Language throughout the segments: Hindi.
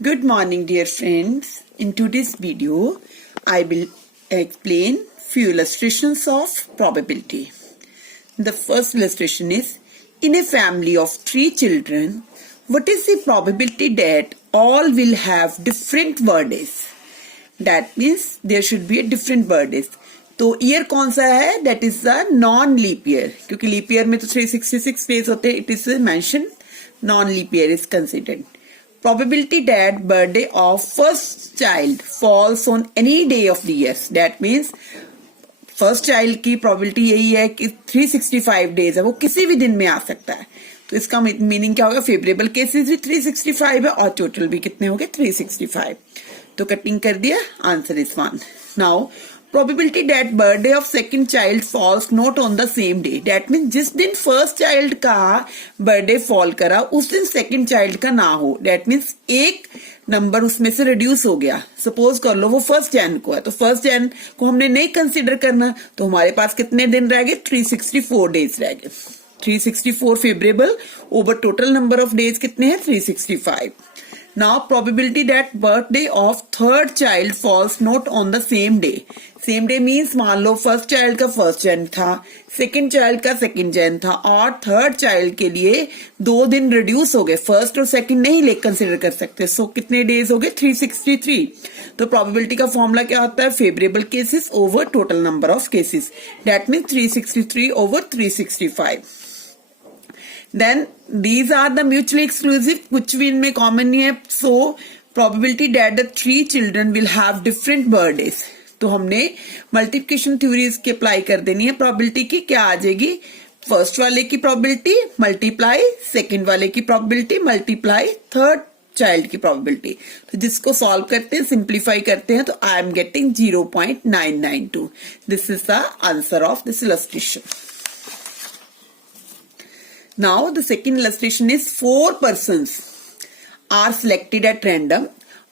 Good morning, dear friends. In today's video, I will explain few illustrations of probability. The first illustration is, in a family of 3 children, what is the probability that all will have different birthdays? That means there should be a different birthdays. तो ईयर कौन सा है? That is the non-leap year. क्योंकि लीप ईयर में तो 366 डेज होते हैं. It is mentioned non-leap year is considered. Probability that birthday of first child falls on any day of the year. That means first child की प्रोबेबिलिटी यही है कि 365 डेज है, वो किसी भी दिन में आ सकता है. तो इसका मीनिंग क्या होगा? फेवरेबल केसेस भी 365 है और टोटल भी कितने हो गए? 365. तो कटिंग कर दिया. Answer is 1. Now probability that birthday of second child falls not on the same day. That mean जिस दिन फर्स्ट चाइल्ड का बर्थडे फॉल करा उस दिन सेकंड चाइल्ड का ना हो. दैट मीन्स एक नंबर उसमें से रिड्यूस हो गया. सपोज कर लो वो फर्स्ट जैन को है, तो फर्स्ट जैन को हमने नहीं कंसिडर करना, तो हमारे पास कितने दिन रह गए? 364 डेज रह गए. 364 favourable over total number of days कितने हैं? 365. Now probability that birthday of third child falls not on the same day. Same day means मान लो फर्स्ट चाइल्ड का फर्स्ट जैन था, सेकंड चाइल्ड का सेकंड जैन था और थर्ड चाइल्ड के लिए 2 दिन रिड्यूस हो गए. फर्स्ट और सेकंड नहीं ले कंसिडर कर सकते. सो कितने डेज हो गए? 363. तो प्रोबेबिलिटी का फॉर्मूला क्या होता है? Favourable cases over total number of cases. That means 363 over 365. Then these are the mutually exclusive, कुछ भी इनमें कॉमन नहीं है. So probability that the 3 children will have different birthdays. तो हमने मल्टीप्लिकेशन थ्योरीज की अप्लाई कर देनी है. प्रोबेबिलिटी की क्या आ जाएगी? फर्स्ट वाले की प्रोबेबिलिटी मल्टीप्लाई सेकंड वाले की प्रोबेबिलिटी मल्टीप्लाई थर्ड चाइल्ड की प्रोबेबिलिटी. तो जिसको सॉल्व करते हैं, सिंप्लीफाई करते हैं, तो I am getting 0.992. This is the answer of this illustration. Now the second illustration is 4 persons are selected at random.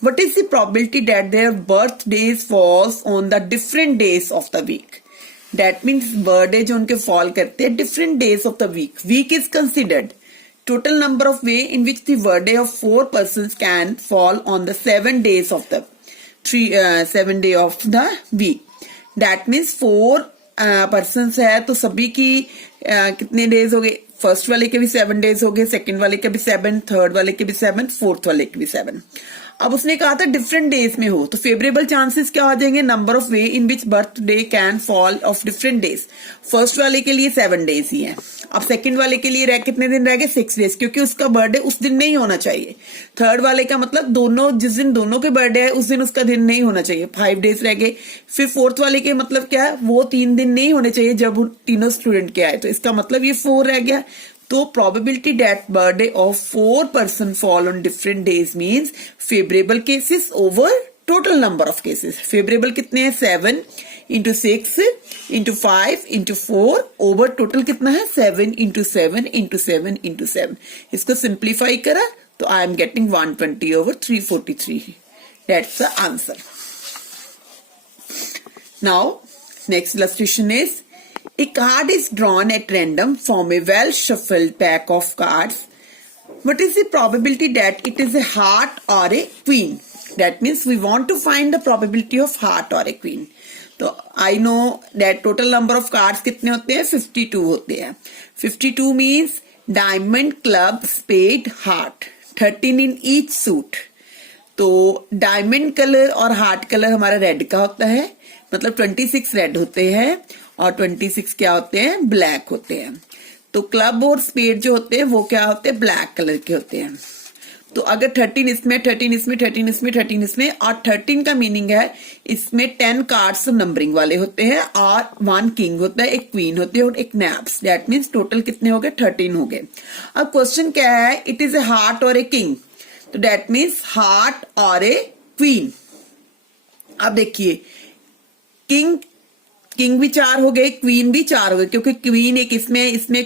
What is the probability that their birthdays falls on the different days of the week? That means birthday जो उनके fall करते हैं different days of the week. Week is considered total number of way in which the birthday of 4 persons can fall on the 7 days of the 7 day of the week. That means 4 persons है तो सभी की कितने डेज हो गए? फर्स्ट वाले के भी 7 डेज हो गए, सेकंड वाले के भी 7, थर्ड वाले के भी 7, फोर्थ वाले के भी 7. अब उसने कहा था डिफरेंट डेज में हो, तो फेवरेबल चांसेस क्या आ जाएंगे? Number of way in which birthday can fall of different days. First वाले के लिए 7 डेज ही है. अब सेकंड वाले के लिए कितने दिन रह गए? 6 डेज, क्योंकि उसका बर्थडे उस दिन नहीं होना चाहिए. थर्ड वाले का मतलब दोनों जिस दिन दोनों के बर्थडे है उस दिन उसका दिन नहीं होना चाहिए. 5 डेज रह गए. फिर फोर्थ वाले के मतलब क्या है? वो 3 दिन नहीं होने चाहिए जब तीनों स्टूडेंट के आए, तो इसका मतलब ये 4 रह गया. तो probability that birthday of 4 person fall on different days means favorable cases over total number of cases. Favorable कितने हैं? 7 into 6 into 5 into 4 over total कितना है? 7 into 7 into 7 into 7. इसको simplify करा तो I am getting 120 over 343. That's the answer. Now next illustration is, a card is drawn at random from a well shuffled pack of cards. What is the probability that it is a heart or a queen? That means we want to find the probability of heart or a queen. तो I know that total number of cards कितने होते हैं? 52 होते हैं. 52 means diamond, club, spade, heart. 13 in each suit. तो डायमंड कलर और हार्ट कलर हमारा रेड का होता है, मतलब 26 रेड होते हैं और 26 क्या होते हैं? ब्लैक होते हैं. तो क्लब और स्पेड जो होते हैं वो क्या होते हैं? ब्लैक कलर के होते हैं. तो अगर 13 इसमें, 13 इसमें, 13 इसमें, 13 इसमें, और 13 का मीनिंग है इसमें 10 कार्ड्स नंबरिंग वाले होते हैं और 1 किंग होता है, एक क्वीन होती है और एक नैप्स. दैट मीन्स टोटल कितने हो गए? 13 हो गए. अब क्वेश्चन क्या है? इट इज ए हार्ट और ए किंग. तो दैट मीन्स हार्ट और ए क्वीन. अब देखिए किंग भी 4 हो गए, क्वीन भी 4 हो गए, क्योंकि क्वीन एक इसमें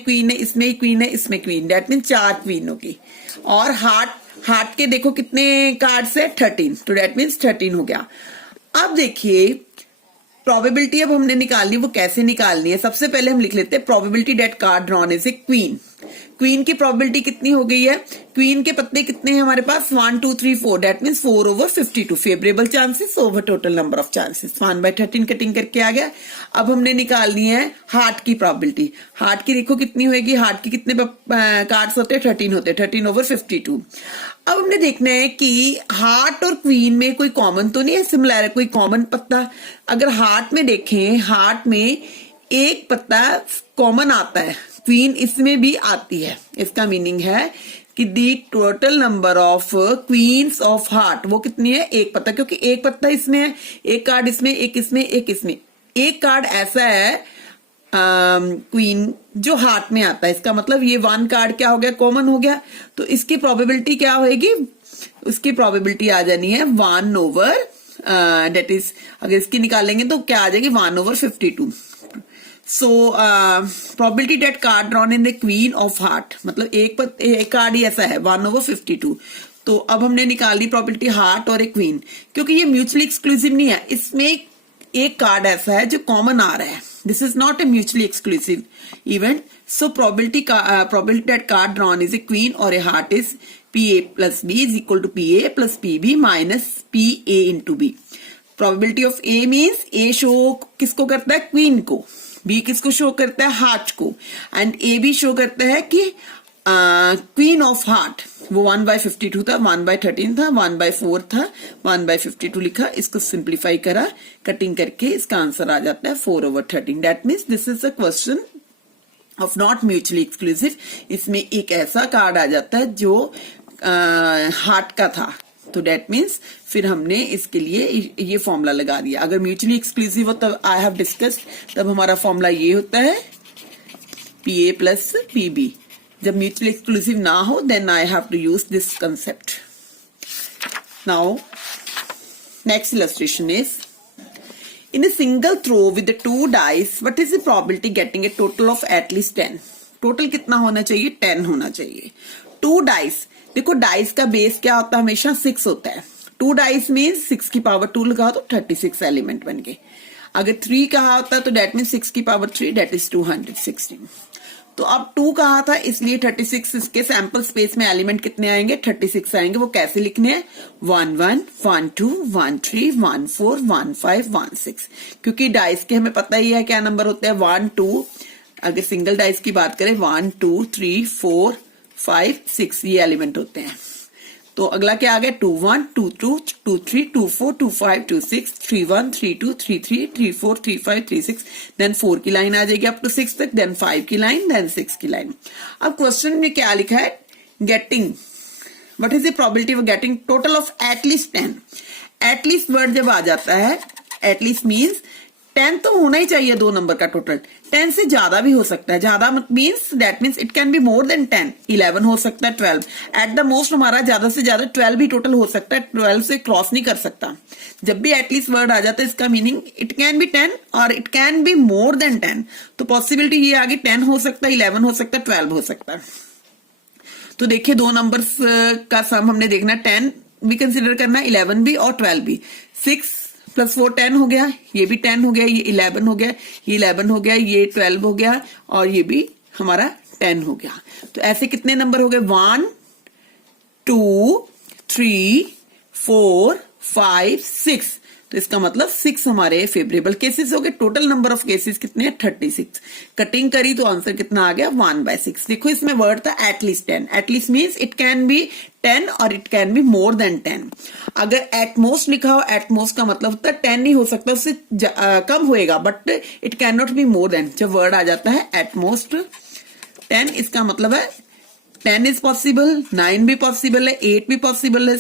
क्वीन है, इसमें क्वीन है, इसमें क्वीन. दैट मीन 4 क्वीन होगी. और हार्ट के देखो कितने कार्ड्स है? 13. तो दैट मीन्स 13 हो गया. अब देखिए प्रोबेबिलिटी अब हमने निकालनी, वो कैसे निकालनी है? सबसे पहले हम लिख लेते हैं probability that card drawn is a queen. Queen की प्रोबेबिलिटी कितनी हो गई है, क्वीन के पत्ते कितने हैं हमारे पास 1 2 3 4, that means 4/52 favourable chances over total number of chances, 1/13 cutting करके आ गया। अब हमने निकालनी है हार्ट की प्रोबेबिलिटी। हार्ट की देखो कितनी होगी, हार्ट की कितने कार्ड्स होते हैं, 13 होते हैं, 13/52। अब हमने देखना है कि हार्ट और क्वीन में कोई कॉमन तो नहीं है, सिमिलर है, कोई कॉमन पत्ता। अगर हार्ट में देखें, हार्ट में एक पत्ता कॉमन आता है, क्वीन इसमें भी आती है। इसका मीनिंग है कि the total number of queens of heart वो कितनी है, एक पत्ता, क्योंकि एक पत्ता इसमें है, एक कार्ड इसमें, एक इसमें, एक इसमें। एक कार्ड ऐसा है क्वीन जो हार्ट में आता है, इसका मतलब ये 1 कार्ड क्या हो गया, कॉमन हो गया। तो इसकी प्रोबेबिलिटी क्या होगी, उसकी प्रोबेबिलिटी आ जानी है 1 दैट इज, अगर इसकी निकालेंगे तो क्या आ जाएगी 1/52। So probability that card drawn in the queen of heart, मतलब एक कार्ड ही ऐसा है 1/52। तो अब हमने निकाली प्रोबेबिलिटी हार्ट और एक क्वीन, क्योंकि ये म्यूचुअली एक्सक्लूसिव नहीं है, इसमें एक कार्ड ऐसा है जो कॉमन आ रहा है, this is not a mutually exclusive event. So probability that card drawn is a queen और a heart is PA plus B is equal to PA plus PB minus PA into B. Probability of A means A show किसको करता है, क्वीन को, B किसको शो करता है, हार्ट को, एंड A भी शो करता है कि क्वीन ऑफ हार्ट। वो 1/52 था, 1/13 था, 1/4 था, 1/52 लिखा, इसको सिंप्लीफाई करा कटिंग करके, इसका आंसर आ जाता है 4/13। That means this is a question of not mutually exclusive. इसमें एक ऐसा कार्ड आ जाता है जो हार्ट का था, तो डेट मीन्स फिर हमने इसके लिए ये फॉर्मूला लगा दिया। अगर म्यूचुअली एक्सक्लूसिव हो तब आई हैव डिस्कस्ड, तब हमारा फॉर्मूला ये होता है PA plus PB। जब म्यूचुअली एक्सक्लूसिव ना हो then I have to use this concept. Now next illustration is in a single throw with the 2 dice, what is the probability getting a total of at least 10? Total कितना होना चाहिए, 10 होना चाहिए। 2 डाइस, देखो डाइस का बेस क्या होता है, हमेशा 6 होता है। 2 डाइस मीन्स 6 की पावर 2 लगा तो 36 एलिमेंट बन गए। अगर 3 कहा होता है तो डेट मीन्स 6 की पावर 3 डेट इज 216। तो अब 2 कहा था इसलिए 36, इसके सैंपल स्पेस में एलिमेंट कितने आएंगे, 36 आएंगे। वो कैसे लिखने हैं, 1 1 1 2 1 3 1 4 1 5 1 6, क्योंकि डाइस के हमें पता ही है क्या नंबर होते हैं, 1 2, अगर सिंगल डाइस की बात करें 1 2 3 4 5 6 ये एलिमेंट होते हैं। तो अगला क्या आ गया, 2 1 2 2 2 3 2 4 2 5 2 6 3 1 3 2 3 3 3 4 3 5 3 6, देन 4 की लाइन आ जाएगी अप टू 6 तक, देन 5 की लाइन, देन 6 की लाइन। अब क्वेश्चन में क्या लिखा है, getting, what is the probability of getting total of at least 10। At least word जब आ जाता है, एटलीस्ट मीन्स 10 तो होना ही चाहिए, 2 नंबर का टोटल, 10 से ज्यादा भी हो सकता है, ज्यादा means that means it can be more than 10, 11 हो सकता है, 12 एट द मोस्ट हमारा ज्यादा से ज्यादा 12 भी टोटल हो सकता है, 12 से क्रॉस नहीं कर सकता। जब भी एटलीस्ट वर्ड आ जाता है इसका मीनिंग इट कैन बी 10 और it can be more than 10। तो पॉसिबिलिटी ये आगे 10 हो सकता है, 11 हो सकता है, 12 हो सकता है। तो देखिए 2 नंबर्स का सम हमने देखना, 10 भी कंसिडर करना, 11 भी और 12 भी। 6 + 4 10 हो गया, ये भी 10 हो गया, ये 11 हो गया, ये 11 हो गया, ये 12 हो गया और ये भी हमारा 10 हो गया। तो ऐसे कितने नंबर हो गए, 1 2 3 4 5 6। तो इसका मतलब 6 हमारे फेवरेबल केसेस हो गए। टोटल नंबर ऑफ केसेस कितने हैं, 36। कटिंग करी तो आंसर कितना आ गया, 1/6। देखो इसमें वर्ड था at least 10, at least means it can be 10 और it can be more than 10। अगर एटमोस्ट लिखा हो, एटमोस्ट का मतलब होता है 10 नहीं हो सकता, उससे कम होएगा, but it can not be more than. जब वर्ड आ जाता है एटमोस्ट 10, इसका मतलब है 10 इज पॉसिबल, 9 भी पॉसिबल है, 8 भी पॉसिबल है,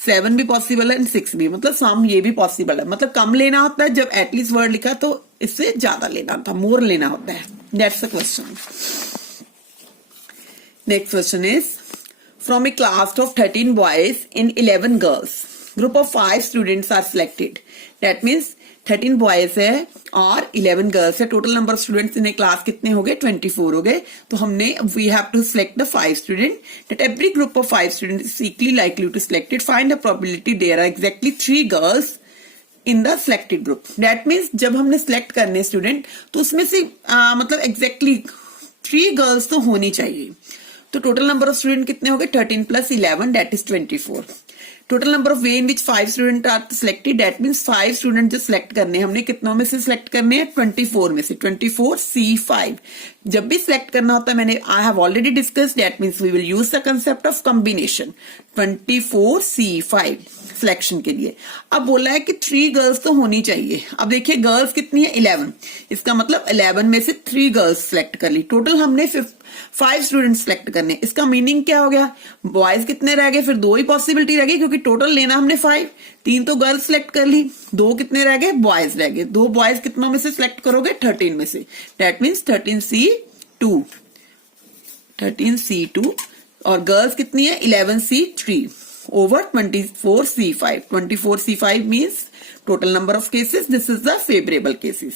7 भी पॉसिबल है, 6 भी, मतलब सम ये भी पॉसिबल है। मतलब कम लेना होता है, जब एटलीस्ट वर्ड लिखा तो इससे ज्यादा लेना था, मोर लेना होता है। That's the question. Next question is from a class of 13 boys in 11 girls, group of 5 students are selected. That means 13 boys है और 11 गर्ल्स है। Total number of students in a class कितने हो गए, 24 हो गए। तो हमने we have to select the 5 student, that every group of 5 student is equally likely to selected. Find the probability there are exactly 3 girls in the selected group. That means जब हमने सिलेक्ट करने स्टूडेंट तो उसमें से मतलब एग्जैक्टली 3 गर्ल्स तो होनी चाहिए। तो टोटल नंबर ऑफ स्टूडेंट कितने हो गए 13 + 11 that is 24. Total number of way in which 5 student are selected that means 5 student जो सिलेक्ट करने हैं हमने कितनों में से सिलेक्ट करने हैं 24 में से 24C5. जब भी सिलेक्ट करना होता है मैंने I have already discussed that means we will use the concept of combination 24C5 selection के लिए. अब बोला है कि 3 गर्ल्स तो होनी चाहिए. अब देखिए गर्ल्स कितनी है 11. इसका मतलब 11 में से 3 गर्ल्स सिलेक्ट कर ली. टोटल हमने 5 स्टूडेंट सिलेक्ट करने. इसका मीनिंग क्या हो गया बॉयज कितने रह गए फिर 2 ही पॉसिबिलिटी रह गई क्योंकि टोटल लेना हमने 5. 3 तो गर्ल्स सिलेक्ट कर ली 2 कितने रह गए बॉयज रह गए. 2 बॉयज कितनों में से सिलेक्ट करोगे 13 में से. दैट मीन्स 13C2 और गर्ल्स कितनी है 11C3 over 24C5. 24C5 means total number of cases. This is the favorable cases.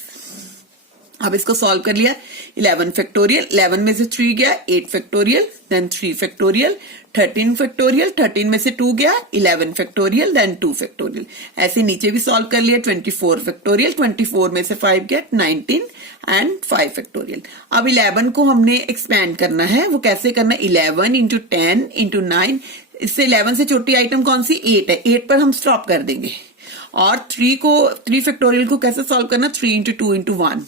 अब इसको सॉल्व कर लिया 11 फैक्टोरियल 11 में से 3 गया 8 फैक्टोरियल देन 3 फैक्टोरियल 13 फैक्टोरियल 13 में से 2 गया 11 फैक्टोरियल देन 2 फैक्टोरियल. ऐसे नीचे भी सॉल्व कर लिया 24 फैक्टोरियल 24 में से 5 गया 19 एंड 5 फैक्टोरियल. अब 11 को हमने एक्सपैंड करना है. वो कैसे करना है 11 इंटू 10 इंटू 9. इससे 11 से छोटी आइटम कौन सी 8 है. 8 पर हम स्टॉप कर देंगे. और 3 फैक्टोरियल को कैसे सॉल्व करना 3 इंटू 2 इंटू 1.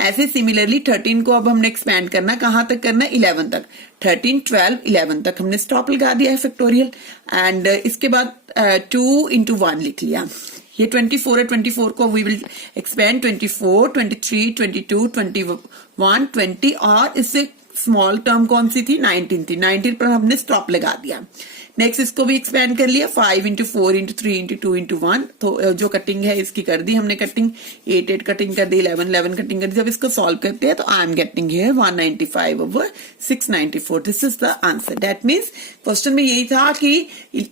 ऐसे सिमिलरली 13 को अब हमने एक्सपैंड करना कहां तक करना 11 तक. 13 12 11 तक हमने स्टॉप लगा दिया है फैक्टोरियल. एंड इसके बाद 2 इंटू 1 लिख लिया. ये 24 है 24 को वी विल एक्सपैंड 24 23 22 21 20 और इससे स्मॉल टर्म कौन सी थी 19 थी. 19 पर हमने स्टॉप लगा दिया. नेक्स्ट इसको भी एक्सपैंड कर लिया 5 इंटू 4 इंटू 3 इंटू 2 इंटू 1. तो जो कटिंग है इसकी कर दी हमने कटिंग 8 कटिंग कर दी 11 कटिंग कर दी. जब इसको सॉल्व करते हैं तो I am getting here 195 over 694. This is the answer. That means question में यही था कि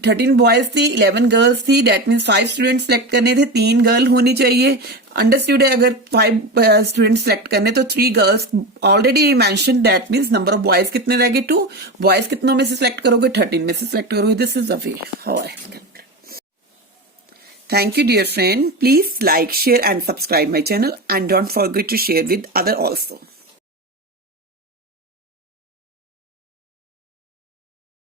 13 बॉयज थी 11 गर्ल्स थी. दैट मीन्स 5 स्टूडेंट सिलेक्ट करने थे 3 गर्ल होनी चाहिए. अंडरस्टूड है अगर 5 स्टूडेंट सिलेक्ट करने तो 3 girls already mention. That means number of boys कितने रह गए 2. बॉयज कितनों में से सिलेक्ट करोगे 13 में से सिलेक्ट करोगे. This is the way how I can. Thank you dear friend. Please like, share and subscribe my channel and don't forget to share with other also.